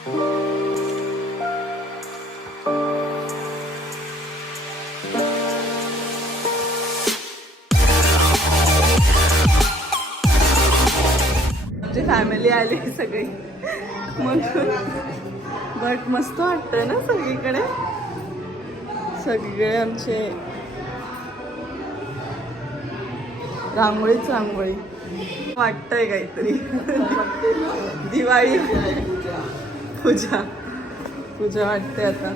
आमची फॅमिली आली सगळी म्हणून, बट मस्त वाटतंय ना सगळीकडे. सगळे आमचे रांगोळीच रांगोळी वाटतंय काहीतरी. दिवाळी पूजा पूजा वाटते आता.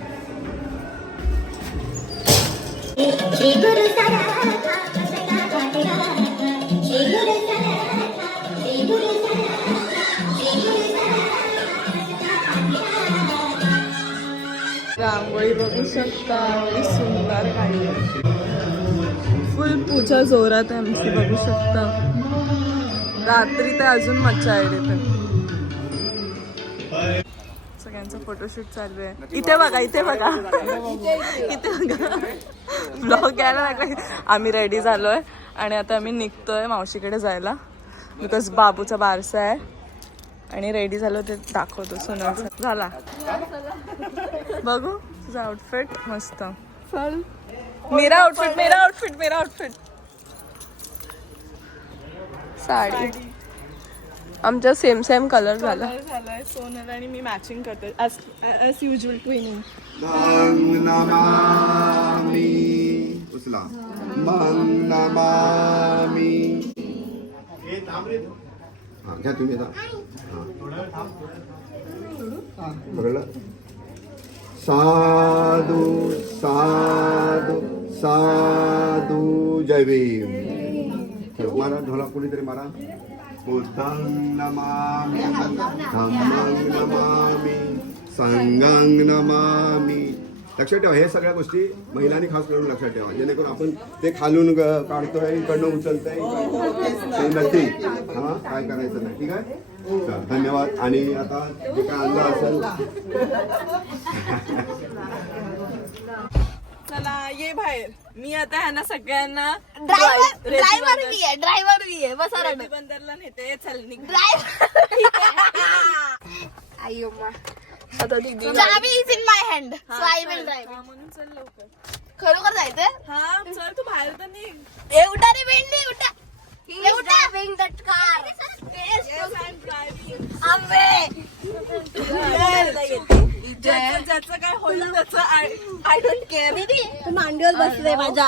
रांगोळी बघू शकता, एवढी सुंदर काढली. फुल पूजा जोरात आहे आमची, बघू शकता. रात्री तर अजून मज्जा आहे तिथे. सगळ्यांचा फोटोशूट चालू आहे. इथे बघा, इथे बघा, इथे बघा. ब्लॉग घ्यायला लागला. आम्ही रेडी झालोय आणि आता आम्ही निघतोय मावशीकडे जायला, बिकॉज बाबूचा बारसा आहे. आणि रेडी झालो ते दाखवतो. सोनाचा झाला. बघू तुझा आउटफिट मस्त. मेरा आउटफिट, मेरा आउटफिट, मेरा आउटफिट. साडी आमचा सेम सेम कलर झालाय. सोनल आणि मी मॅचिंग करते ॲज युजल. ट्विनिंग. मंग नमामि उचला. मंग नमामि. हां घ्या तुम्ही आता. हां बघलं. साधू साधू साधू जय भीम. मारा ढोला कोणीतरी मारा. बुद्धं नमामि धम्मं नमामि संघं नमामि. लक्षात ठेवा, हे सगळ्या गोष्टी महिलांनी खास करून लक्षात ठेवा, जेणेकरून आपण ते खालून काढतोय, इकडनं उचलतोय ते नक्की हां काय करायचं नाही. ठीक आहे, धन्यवाद. आणि आता जे काय आणलं असेल. चला ये बाहेर. मी आता ह्यांना सगळ्यांना ड्रायव्हर भी आहे बस. बंदरला नेते. चल निघ. अय्यो मा. आता दीदी चाबी is in my hand, so I will drive. म्हणून चल लवकर. खरोखर जायचंय. हा चल, तू बाहेर तर निघ. ए उठा रे बेंडली, उठा. ए उठा. Driving that car. आंबे. ज्याचं काय होईल त्याचं आय डोंट केअर. दीदी तू मांडीवर बसले माझ्या.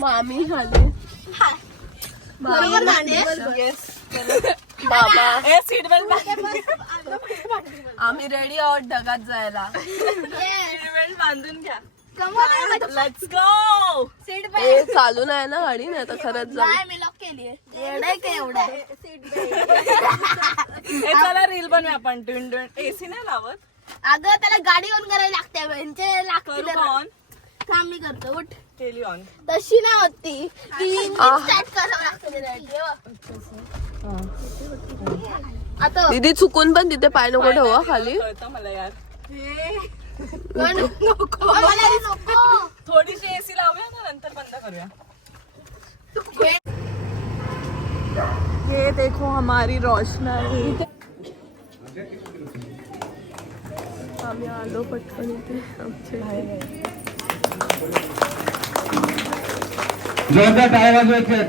मामी झाली. बरोबर मांडीवर. येस बाबा. ए सीट बेल्ट. आम्ही रेडी आहोत ढगात जायला. सीट बेल्ट बांधून घ्या. Let's go. सीट बेल्ट चालू नाही ना गाडी, नाही तर खरंच जाऊ. नाही, मी लॉक केली आहे. एवढं काय एवढं आहे. Seat belt. चला रील बनवूया आपण. एसी नाही लावत. अगं त्याला गाडी ऑन करायला लागते. म्हणजे लागतील ऑन काम मी करतो. उठ. केली ऑन. तशी नाही होती ती. स्टार्ट करावं लागतं. आता दीदी चुकून पण तिथे पाय नको ठेवा खाली. कळतं मला यार. नको मला नको. थोडीशी एसी लावूया ना, नंतर बंद करूया. ये देखो हमारी रोशनाई. आम्ही आलो पटकन इथे. आमचे जोरदार टाळ्या वाजवायच्या.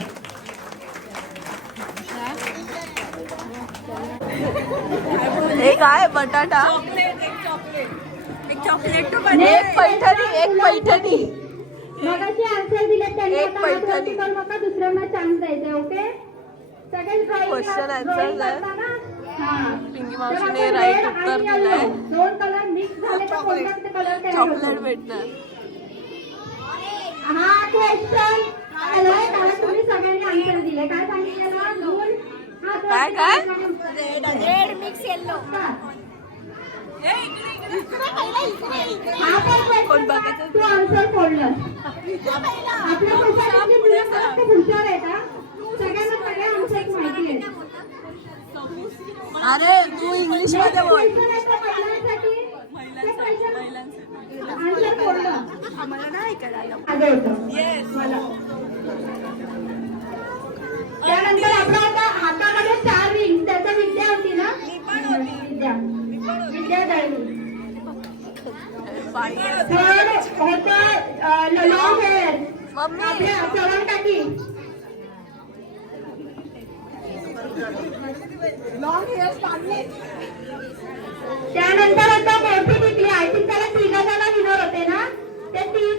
हे काय बटाटा, एक चॉकलेट तो एक पैठणी, एक पैठणी. मगाशी आन्सर दिले त्यांनी. एक आता हात पैठणी. वरती करू नका, दुसऱ्यांना चान्स द्यायचा. ओके सगळे Question answer आहे. पिंकी मावशीने राईट उत्तर दिलंय. दोन कलर मिक्स झाले तर कोणता कलर तयार चॉकलेट होतो? भेटणार. हा क्वेश्चन तुम्ही सगळ्यांनी आन्सर दिले. काय सांगितलं ना? दोन काय काय रेड मिक्स येलो. कोण बघायचं तू आन्सर फोडलं. आपल्या सोसायटीतली मुलं फक्त हुशार आहेत. सगळ्यांना सगळे आन्सर माहिती आहेत. अरे तू इंग्लिश मध्ये बोल. आन्सर फोडलं. आम्हाला नाही ऐकायला आलं. आलं होतं. मला त्यानंतर आपला आता हातामध्ये 4 रिंग. त्याचा विद्या होती ना. विद्या थर्ड होतं लॉंग हेअर मम्मी आपल्या चव्हाण काकी. त्यानंतर होतं मोठी टिकली. आय थिंक त्याला 3 जण विनर होते ना. ते 3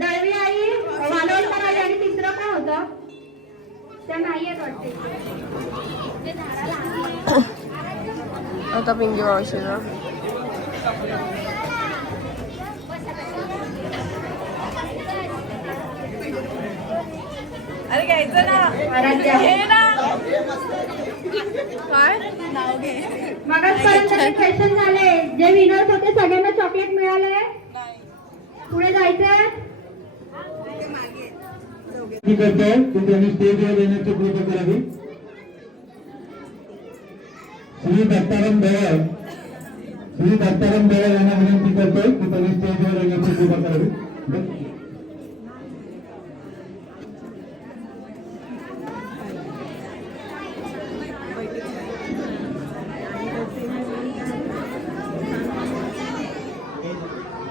दळवी आई, वालवलकर आई आणि तिसरं कोण होतं त्या नाही येत वाटते. आता पिंकी मावशीला अरे घ्यायचं ना आराध्या. काय मगाचपर्यंत क्वेश्चन झाले. जे विनर्स होते सगळ्यांना चॉकलेट मिळालंय. पुढे जायचंय. करतोय की त्यांनी स्टेजवर येण्याची कृपा करावी. श्री दत्ताराम देवळ यांना विनंती करतोय की त्यांनी स्टेजवर येण्याची कृपा करावी.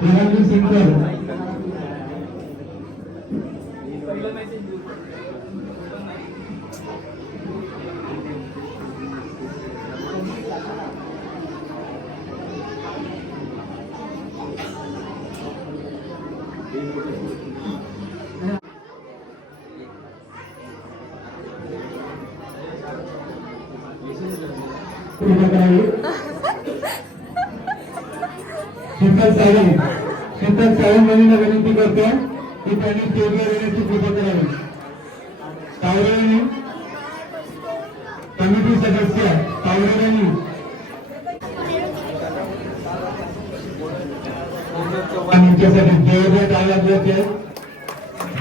शिवाजी सिंगर शीतल सावंत यांना विनंती करतो की त्यांनी स्टेजवर येण्याची कृपा करावी. तावरेंनी कमिटी सदस्य तावरेंनी आमच्यासाठी जोरदार टाळ्या वाजवायच्या.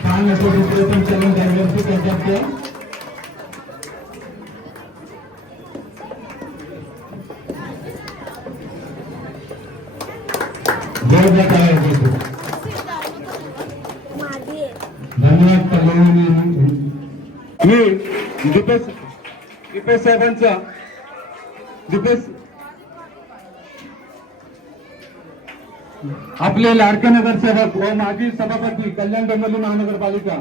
छान असं विश्लेषण करून त्यांची त्यांच्यात जोरदार टाळ्या वाजवायच्या. धन्यवाद. मी दीपेश साहेबांचा आपले लाडके नगरसेवक व माजी सभापती कल्याण डोंबिवली महानगरपालिका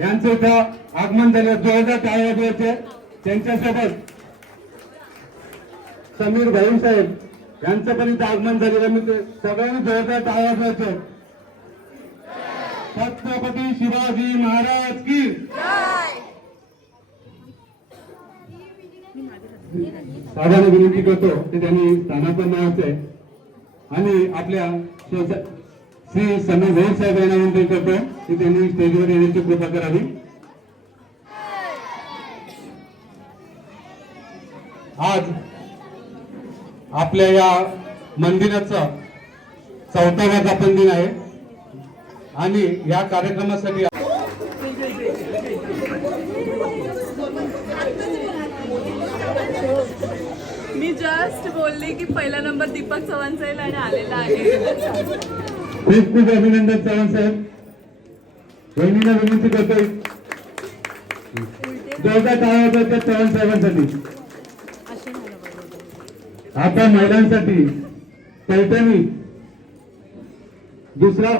यांचं इथं आगमन झालं. जोरदार टाळ्या वाजवायचे. त्यांच्यासोबत समीर भाई साहेब यांचं पण इथं आगमन झालेलं. मी सगळ्यांनी जोरदार टाळ्या वाजवायचे. छत्रपती शिवाजी महाराज की. साधारण विनंती करतो की त्यांनी स्थानापन्न व्हायचंय आणि आपल्या श्री समीर भाई साहेब यांना विनंती करतो की त्यांनी स्टेजवर येण्याची कृपा करावी. आज आपल्या या मंदिराचा 4था वर्धापन दिन आहे आणि या कार्यक्रमासाठी मी जस्ट बोलले की पहिला नंबर दीपक चव्हाणचा येईल आणि आलेला आहे. खूप खूप अभिनंदन चव्हाण साहेब. बहिणीला विनंती करतोय जोरदार टाळ्या वाजवायच्या चव्हाण साहेबांसाठी. आता महिलांसाठी पैठणी दुसरा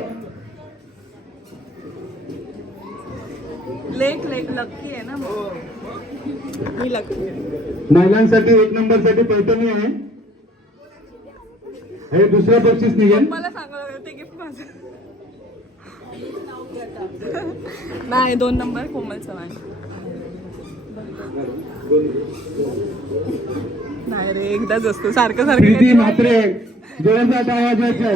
लेख लक्की आहे ना. मी लक्की महिलांसाठी 1 नंबरसाठी पैठणी आहे. हे दुसरं बक्षीस निघेल. मला सांगावं लागलं ते गिफ्ट माझं नाही. 2 नंबर कोमल चव्हाण. नाही रे एकदाच असतो सारखं प्रीती म्हात्रे जोरदार टाळ्या वाजवायच्या.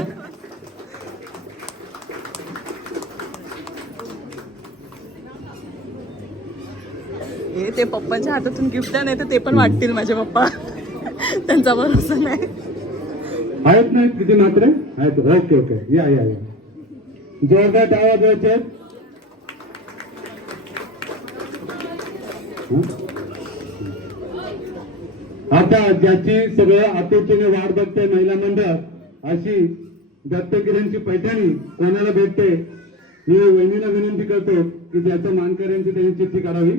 हे ते पप्पाच्या हातातून गिफ्ट नाही तर ते पण वाटतील माझे पप्पा. त्यांचा भरोसा नाही. आहेत नाही प्रीती म्हात्रे आहेत. ओके ओके या या या. जोरदार टाळ्या वाजवायच्या. आता ज्याची सगळं आतुरतेने वाट बघते महिला मंडळ अशी दत्तगिऱ्यांची पैठणी कोणाला भेटते. मी वहिनीला विनंती करतो की ज्याचं मानकऱ्यांची त्यांनी चिठ्ठी काढावी.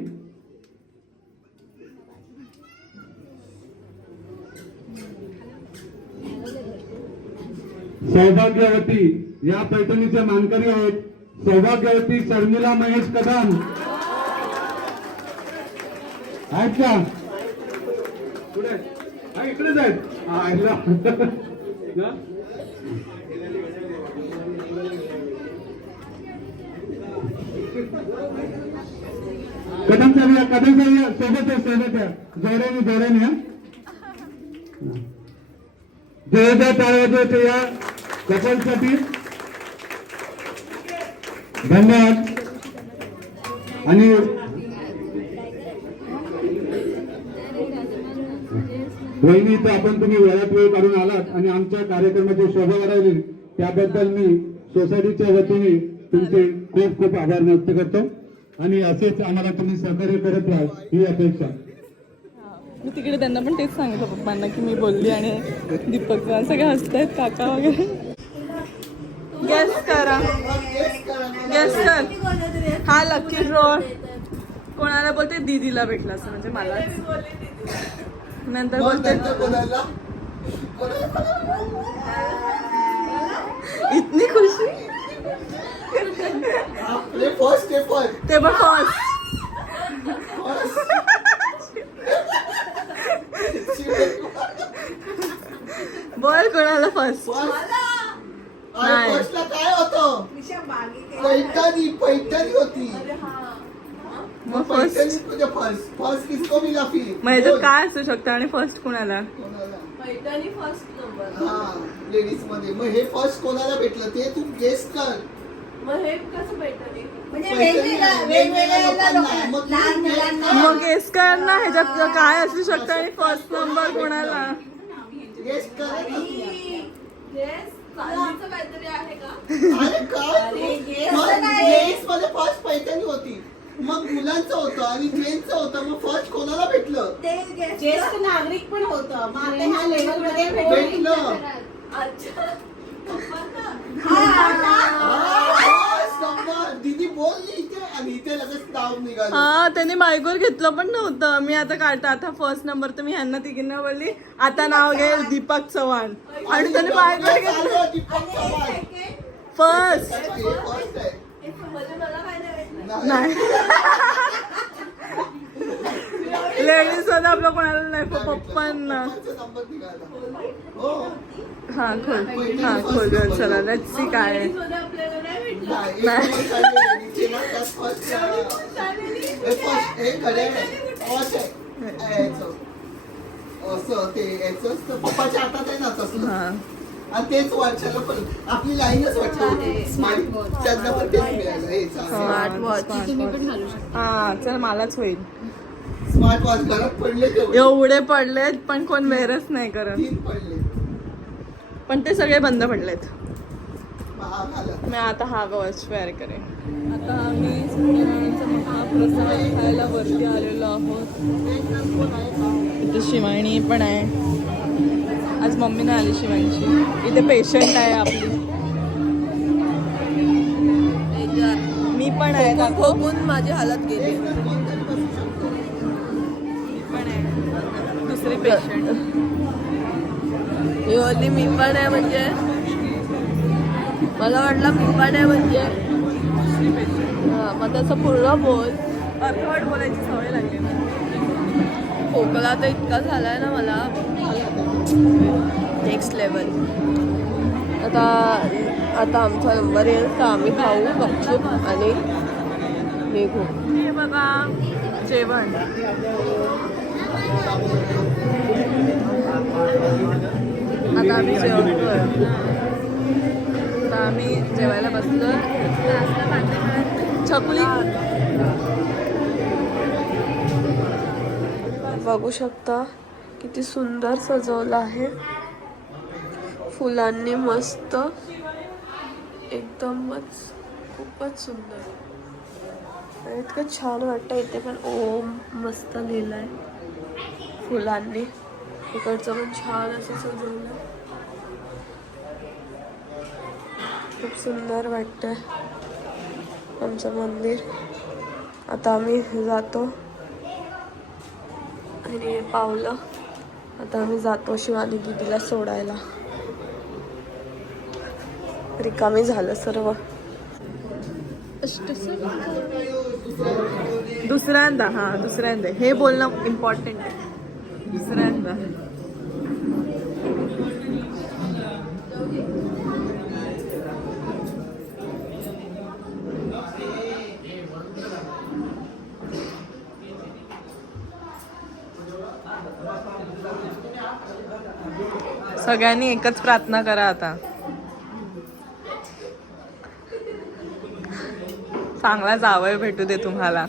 सौभाग्यवती या पैठणीच्या मानकरी आहेत सौभाग्यवती शर्मिला महेश कदम. आहेत का पुढे? हा, इकडेच आहेत. हा, ना? कदम साहेब सोबत आहे जोड्याने या. जोरदार टाळ्या या कपलसाठी. धन्यवाद. आणि वहिनी इथं आपण तुम्ही वेळात वेळ काढून आलात आणि आमच्या कार्यक्रमाची शोभा वाढवली त्याबद्दल मी सोसायटीच्या वतीने तुमचे खूप खूप आभार व्यक्त करतो आणि असेच आम्हाला तुम्ही सहकार्य करत राहा ही अपेक्षा. मी तिकडे त्यांना पण तेच सांगितलं पप्पांना की मी बोलली आणि दीपक सगळे हसतायत काका वगैरे. गेस करा गेस कर. हा लकी ड्रॉ कोणाला बोलते दीदीला भेटला असं म्हणजे मलाच. नंतर बोलते इतनी खुशी ते बघ फर्स्ट. बोल कोणाला फर्स्ट. काय होतं पैठणी होती मग फर्स्ट तुझ्या फर्स्ट किसको मिला फिर मग ह्याच्यात काय असू शकतं आणि फर्स्ट कुणाला. हा लेडीज मध्ये मग हे फर्स्ट कोणाला भेटलं ते तू गेस कर. मग गेस कर ना ह्याच्यात काय असू शकतं आणि फर्स्ट नंबर कोणाला. गेस कर. अरे काय लेडीज मध्ये फर्स्ट पैठणी होती मग मुलांचं होतं आणि जेंट्सचं होतं मग फर्स्ट कोणाला भेटलं. ज्येष्ठ नागरिक पण होतं मग आता ह्या लेवल मध्ये भेटलं. दीदी बोलली इथे आणि इथे लगेच नाव निघालं. हा त्याने बायकोर घेतलं पण नव्हतं. मी आता काढता आता फर्स्ट नंबर तर मी ह्यांना तिघींना बोलली आता नाव घे दीपक चव्हाण आणि त्याने बायकोर घेतलं फर्स्ट. नाही लेडीज होता आपलं कोणाला नाही पप्पांना. हा खोल चला लेट्स सी काय आहे. पप्पाच्या हातात आहे ना तसं आणि तेच वर्षाला पण आपली लाईनच वाटली स्मार्ट त्यांना पण तेच मिळालं. हा चल मलाच होईल. स्मार्ट वॉच घरात पडले एवढे पडलेत पण कोण वेअरच नाही करत. 3 पडले पण ते सगळे बंद पडलेत. महाग आला. मी आता हा वॉच वेअर करेन. आता आम्ही सत्यनारायणचा महाप्रसाद खायला वरती आलेलो आहोत. इथे शिवाणी पण आहे. आज मम्मी नाही आली शिवानीची. इथे पेशंट आहे आपली. मी पण आहे बघून माझी हालत गेली. पण आहे दुसरी पेशंट ही मी पण आहे म्हणजे मला वाटलं मी पण आहे म्हणजे मग तसं पूर्ण बोल अर्धवट बोलायची सवय लागली. खोकला तर इतका झालाय ना मला नेक्स्ट लेवल. आता आमचा नंबर येईल तर आम्ही खाऊ गपचूप आणि निघू. हे बघा जेवण. आता आम्ही जेवतोय. आता आम्ही जेवायला बसलो. छकुली बघू शकता किती सुंदर सजवलं आहे फुलांनी मस्त एकदमच खूपच सुंदर. इतकं छान वाटतं. इथे पण ओम मस्त लिहिलंय फुलांनी. इकडचं पण छान असं सजवलं. खूप सुंदर वाटतंय आमचं मंदिर. आता आम्ही जातो आणि पावलं. आता आम्ही जातो शिवानी दीदीला सोडायला. रिकामी झालं सर्व. दुसऱ्यांदा दुसऱ्यांदा हे बोलणं इम्पॉर्टंट आहे. दुसऱ्यांदा सगळ्यांनी एकच प्रार्थना करा आता. चांगला जावई भेटू दे तुम्हाला.